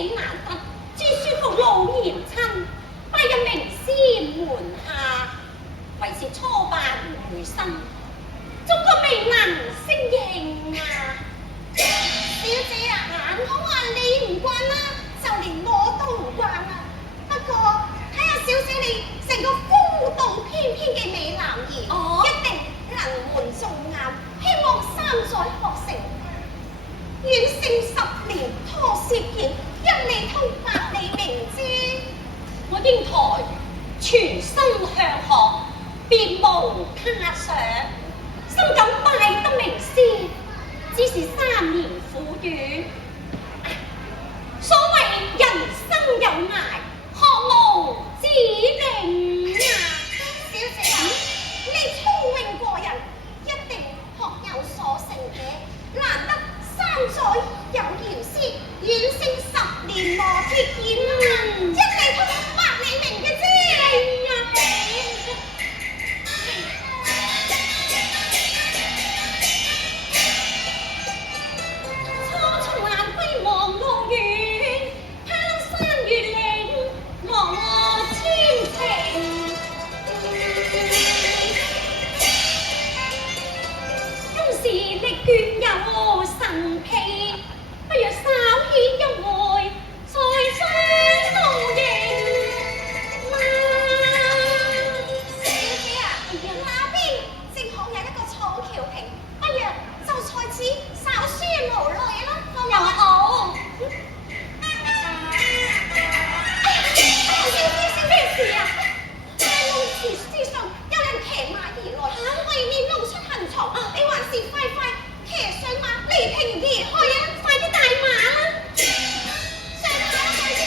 景難得，只說服老爺親，拜入名師門下，為是初扮回心，足個未能適應啊！小姐啊，我話你唔慣啦，就連我都唔慣啦。不過睇下小姐你成個風度翩翩嘅美男兒，一定能門重眼，希望3載學成，遠勝10年拖舌片，一理通百理明知。我英台全心向學，別無他想，深感拜得名師，只是3年苦短。所謂人生有涯，學無止境啊！小姐啊，你聰穎過人，一定學有所成嘅。難得3載有giáo師，遠勝10年磨鐵劍啊！一理通百理明嘅啫。初從蘭歸望路遠，攀山越嶺，忘我千情。今時力倦有神疲，不若稍歇一會，才相共迎。小姐啊，那邊正好有一個草橋亭，不如就在此稍書無慮啦，好唔又好啊？好。小姐咩事啊？路之上有人騎馬而來，為免露出行藏，你還是快騎上馬離庭而去啊！快啲帶馬啦！上馬啦，快啲！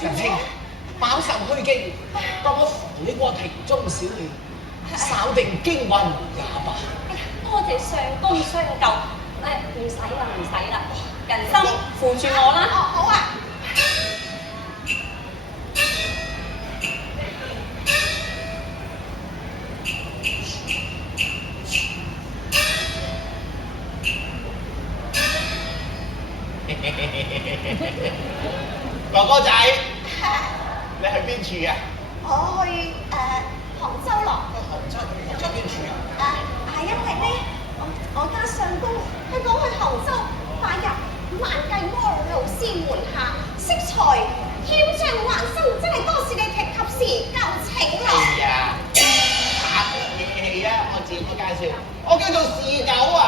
長青，飽受虛驚，不可扶你過庭中小料，稍定驚魂也罷。多謝上公相救，唔使啦，唔使啦，人心扶住我啦。哦，好啊。哥哥仔，你去邊處啊？我去杭州咯。杭州邊處啊？係因為咧，我家相公佢講去杭州拜入萬計魔老師門下，適才囂張橫生，真係多謝你及時救請啦。係啊，客氣啊！我自我介紹，我叫做士狗啊。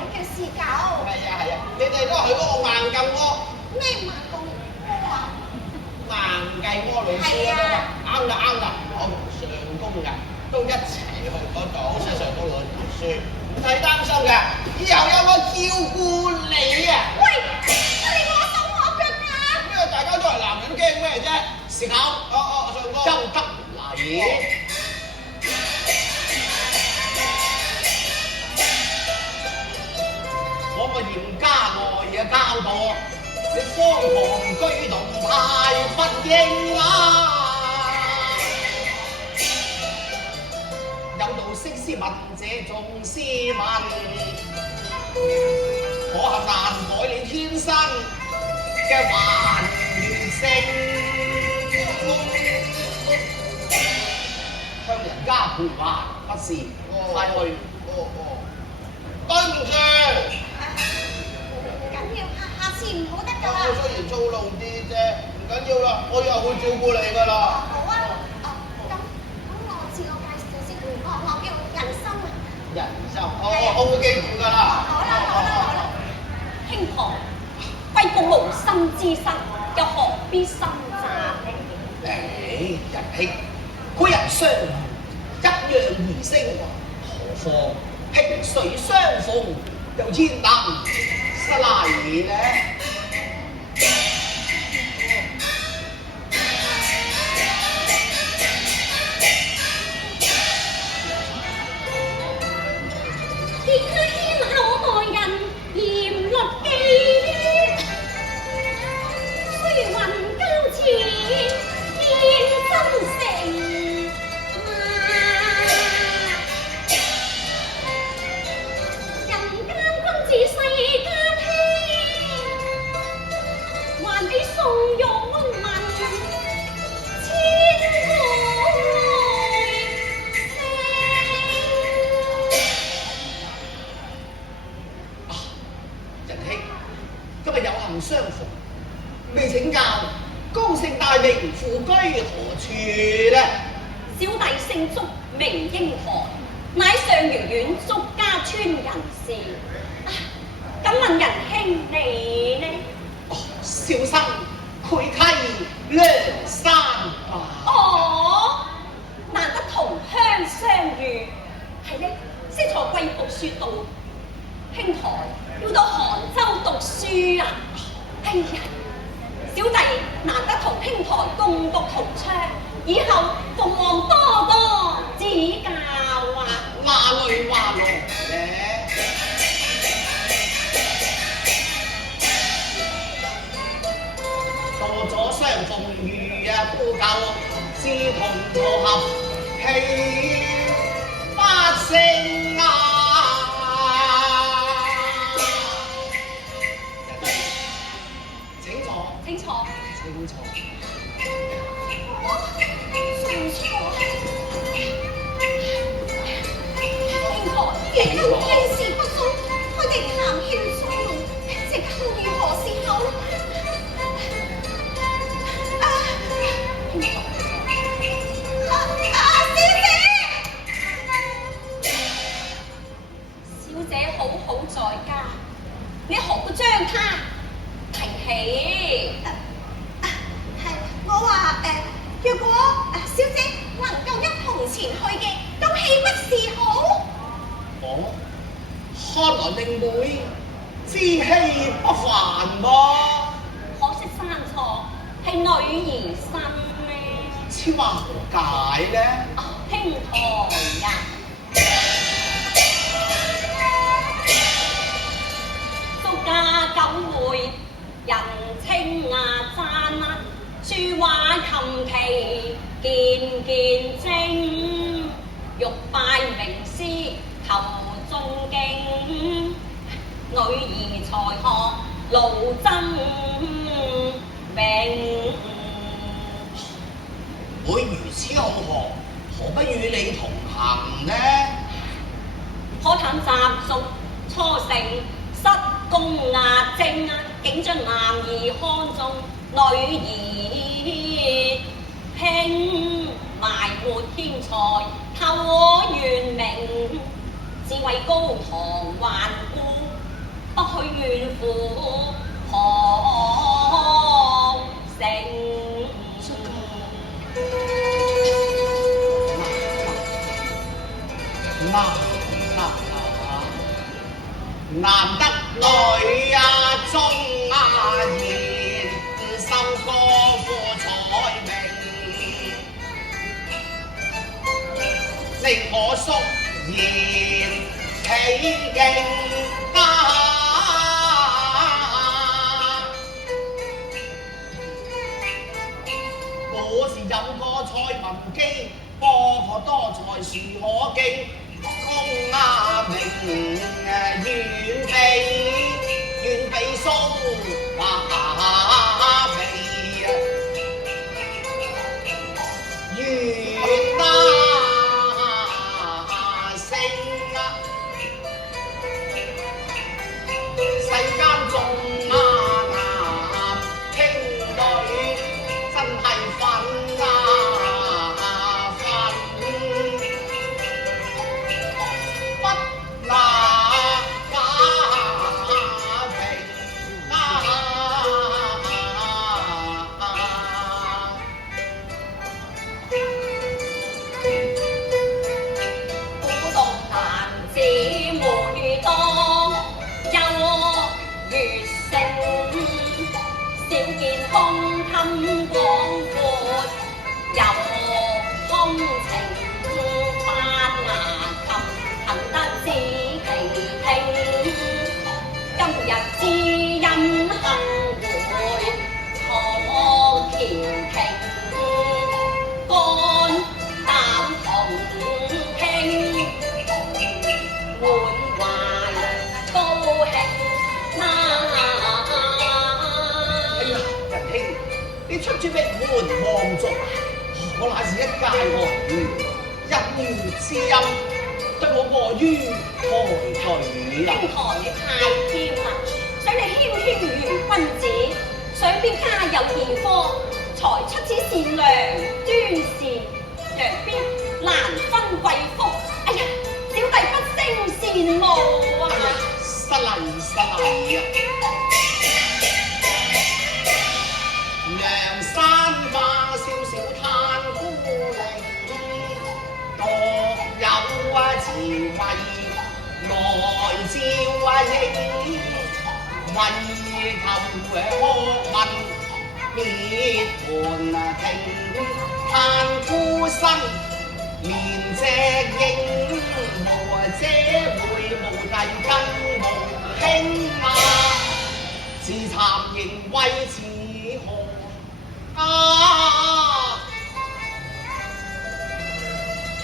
你叫士狗。係啊，你哋都係去嗰個萬禁魔。咩萬共魔啊？萬計魔老師啊嘛，啱啦，我同上公㗎都一齊去嗰度，身上都攞住書，唔使擔心㗎，以後有我照顧你啊！喂，你我手我腳㗎！因為大家都係男人，驚咩啫？士狗，上公，周得禮。我個嚴家外嘅交代，你荒唐居動太不應啦！有道識斯問者眾斯問，可幸難改你天生嘅還原性。向人家賠還不是，快去。對唔住。唔緊要，下次唔好得㗎啦。我雖然粗魯啲要啦，我以後會照顧你噶啦。好啊，咁我自我介紹先，我叫人心啊。人生，我會記住噶啦。好啦，兄台，貴國無心之失，又何必深責呢？你仁兄，古人相遇一樣而生，何況萍水相逢又焉能失禮呢？別他牽口待人嚴律己，雖雲交前見真誠。人間君子世間輕，還比宋玉溫文千載仁兄，今日有幸相逢，未請教高姓大名，附居何處呢？小弟姓祝，名英台，乃上虞縣祝家村人士。敢問仁兄你呢？小生愧稽梁山伯。哦，難得同鄉相遇，係呢，適才貴僕説道，兄台要到杭州讀書啊！哎呀，小弟難得同兄台共讀同窗，以後奉望多多指教啊！話裏話來咧，多咗相逢遇啊，故舊志同道合，氣不勝啊！請坐，請坐。請坐。上錯。兄台，原來世事不公，佢哋談笑所論，直後如何是好？小姐好好在家，你何不將他提起？係我話如果小姐能夠一同前去嘅，咁豈不是好？哦，看來令妹志氣不凡噃。可惜生錯係女兒身呢。此話何解呢？兄台呀，祝家久會，人稱讚啊，書畫琴棋件件精，欲拜名師求尊敬，女兒才學勞爭榮。會如此好學，何不與你同行呢？可嘆習俗初成，失公正啊，竟將男兒看重女兒，輕埋沒天才透圓明，智慧高堂頑固，不許怨婦學成。難得女中言，心歌富彩明，令我肅然起敬我是有個蔡文基，科學多才殊可敬。公明遠比蘇華美，遠星世間眾男傾女，廣闊，有空情發芽琴，彈得只其聽。今日知音幸會，錯橋亭，肝膽同傾，滿懷高興啊！哎呀，仁兄，你出住咩門望族啊？我乃是一介學員，一無知音，對我過於抬舉啦。兄台你太謙啦，想你謙謙如君子，想必家有兒科，才出此善良端事，良必難分貴福。哎呀，小弟不勝羨慕啊！失禮失禮啊！梁山話少少嘆孤零，獨有智慧來照應，為求學問別盤聽，嘆孤身連隻影，和這會無弟更無兄啊！自慚形為此何啊？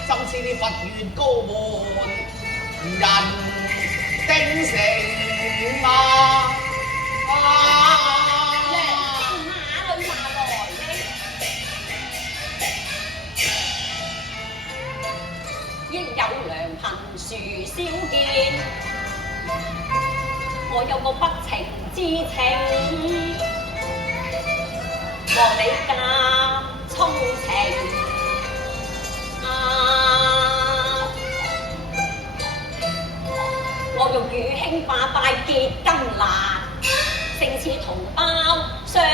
怎知啲佛月高門人丁城啊！良情哪裏話來呢？應有良朋殊少見，我有個不情之情，和你夾衷情啊！我用乳兄把拜結金蘭，勝似同胞相愛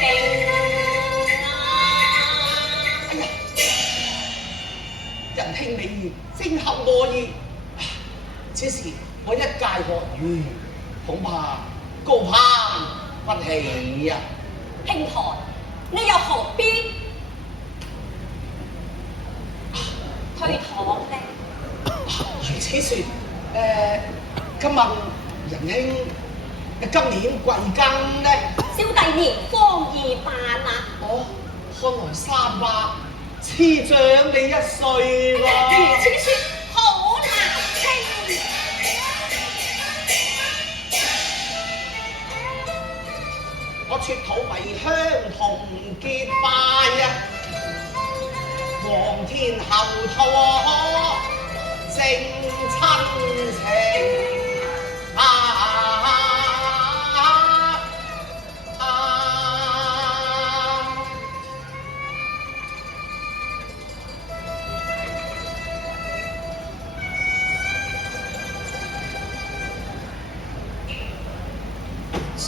敬啊！哎呀，仁兄你正合我意，只是我一介學員，恐怕高攀不起呀。兄台，你又何必推搪呢？如此說，今問仁兄今年貴庚呢？小弟年方28啊！哦，看來300，黐長你1歲啦。如此說，好難聽。我撮土為鄉同結拜啊，皇天后土正親情啊！草